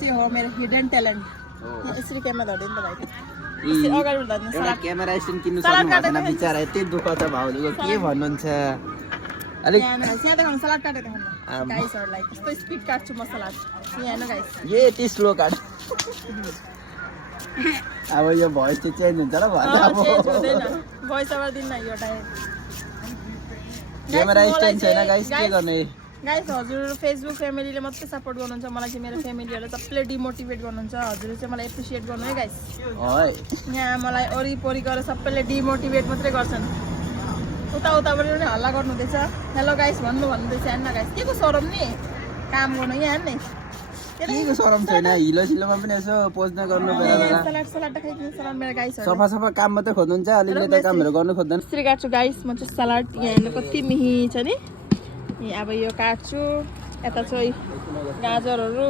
चाहिँ हो मेरो हिडन ट्यालेन्ट यसरी क्यामेरा धर्दैन त भाइ अगाडि धर्नु एउटा क्यामेरा स्ट्यान्ड किन्नु सक्नु भएन बिचारा यति दुःख छ भाउजूको के भन्नुहुन्छ अलिक यहाँ देखाउनु सलाद काटेर देखाउनु गाइसहरुलाई कस्तो स्पिड काट्छु म सलाद यहाँ हेर्नु गाइस ये यति स्लो काट अब यो भोइस चाहिँ चेन्ज हुन्छ र भन्दा भोइस ओभर दिन यो टाइम क्यामेरा स्ट्यान्ड छैन गाइस के गर्ने गाइस हजुर फेसबुक फ्यामिलीले मात्रै सपोर्ट गर्नुहुन्छ मलाई चाहिँ मेरो फ्यामिलीहरुले सबैले डिमोटिभेट गर्नुहुन्छ हजुरले चाहिँ मलाई एप्रिसिएट गर्नु है गाइस है यहाँ मलाई वरिपरि गएर सबैले डिमोटिभेट मात्रै गर्छन् उताबाट पनि हल्ला गर्नुहुँदैछ हेलो गाइस भन्नुहुँदैछ हेर्न गाइस के को शरम नि काम गर्नु यहाँ हेर्न के को शरम छैन हिलो सिलोमा पनि यसो पोज्न गर्नु सलाड सलाड खाइदिनु सलाड मेरो गाइसहरु सफा सफा काम मात्रै खोज्नुहुन्छ अलिअलि त कामहरु गर्नु खोज्दैन यसरी काट्छु गाइस म चाहिँ सलाड यहाँ हेर्नु कति मिही छ नि अब यो काट्छु यता चाहिँ गाजरहरु